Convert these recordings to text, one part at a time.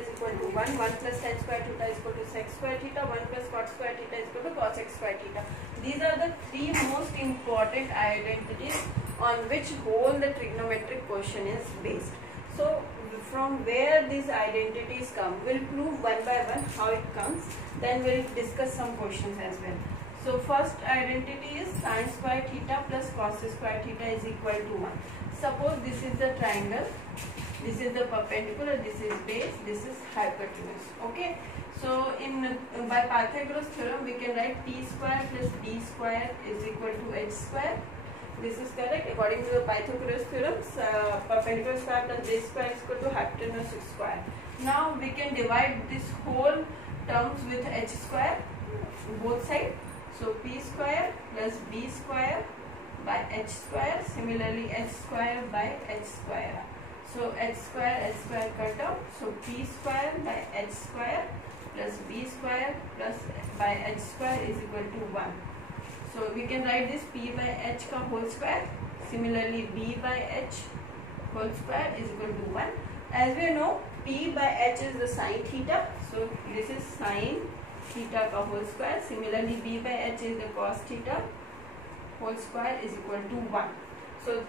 is equal to 1. 1 plus tan square theta is equal to sec square theta. 1 plus cot square theta is equal to cosec square theta. These are the three most important identities on which whole the trigonometric question is based. So from where these identities come, we'll prove one by one how it comes. Then we'll discuss some questions as well. So first identity is sin square theta plus cos square theta is equal to 1. Suppose this is the triangle, this is the perpendicular, this is base, this is hypotenuse. Okay. So by Pythagoras theorem we can write t square plus b square is equal to h square. This is correct. According to the Pythagoras theorem, perpendicular square plus base square is equal to hypotenuse square. Now we can divide this whole terms with h square both sides. So p square plus b square by h square. Similarly h square by h square. So h square cut out. So p square by h square plus b square plus by h square is equal to 1. So we can write this p by h ka whole square. Similarly b by h whole square is equal to 1. As we know, p by h is the sine theta. So this is sine theta ka whole square. Similarly b by h is the cos theta whole square is equal to 1. So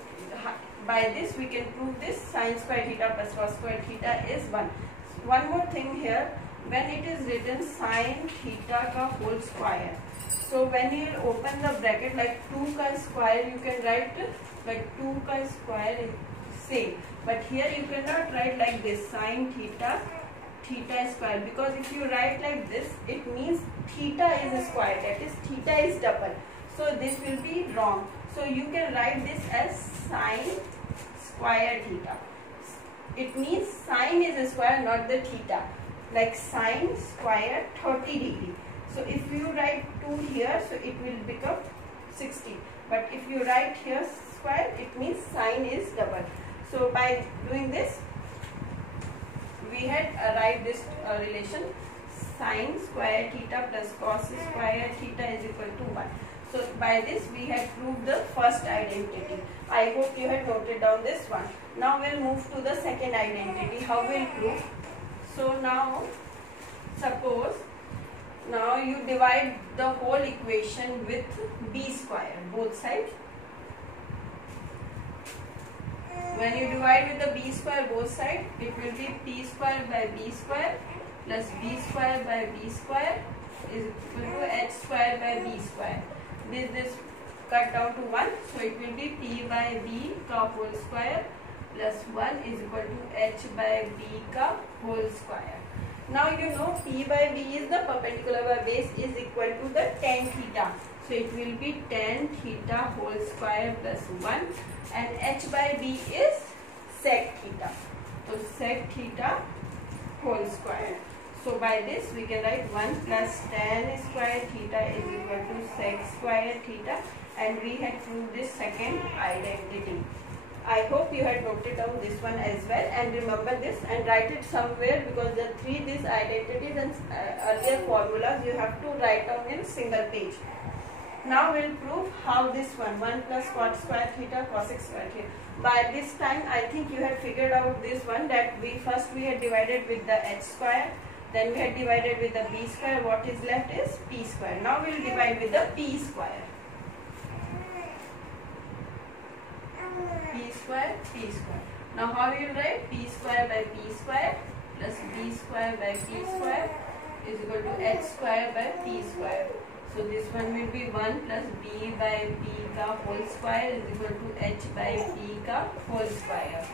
by this we can prove this sine square theta plus cos square theta is 1. One more thing here, when it is written sine theta ka whole square, so when you open the bracket like 2 ka square, you can write like 2 ka square same, but here you cannot write like this sine theta square, because if you write like this it means theta is a square, that is theta is double, so this will be wrong. So you can write this as sine square theta. It means sine is a square, not the theta, like sine square 30 degree. So if you write 2 here, so it will become 60. But if you write here square, it means sine is double. So by doing this, we had write this relation sine square theta plus cos square theta is equal to 1. So by this we had proved the first identity. I hope you had noted down this one. Now we'll move to the second identity. How we'll prove? So now suppose now you divide the whole equation with b square both sides. When you divide with the b square both sides, it will be p square by b square plus b square by b square is equal to h square by b square. This cut down to 1, so it will be p by b ka whole square plus 1 is equal to h by b ka whole square. Now you know p by b is the perpendicular by base is equal to the tan theta. So it will be tan theta whole square plus 1, and h by b is sec theta. So sec theta whole square. So by this we can write 1 plus tan square theta is equal to sec square theta, and we had proved this second identity. I hope you had noted down this one as well, and remember this and write it somewhere, because the these identities and earlier formulas you have to write down in single page. Now we'll prove how this one 1 plus cot square theta cosec square theta. By this time I think you had figured out this one, that we had divided with the h square, then we had divided with the b square. What is left is p square. Now we will divide with the p square. P square. Now how we will write? P square by p square plus b square by p square is equal to h square by p square. So this one will be 1 plus b by p ka whole square is equal to h by p ka whole square.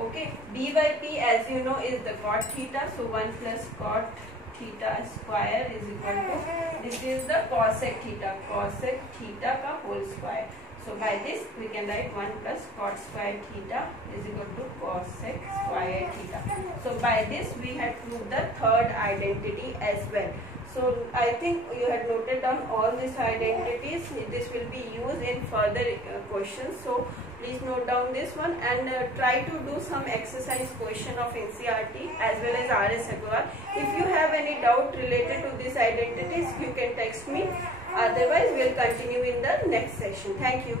Okay, b by p as you know is the cot theta, so 1 plus cot theta square is equal to, this is the cosec theta ka whole square. So by this we can write 1 plus cot square theta is equal to cosec square theta. So by this we had proved the third identity as well. So I think you had noted down all these identities. This will be used in further questions. So please note down this one and try to do some exercise question of NCERT as well as RS Agrawal. If you have any doubt related to these identities, you can text me. Otherwise, we will continue in the next session. Thank you.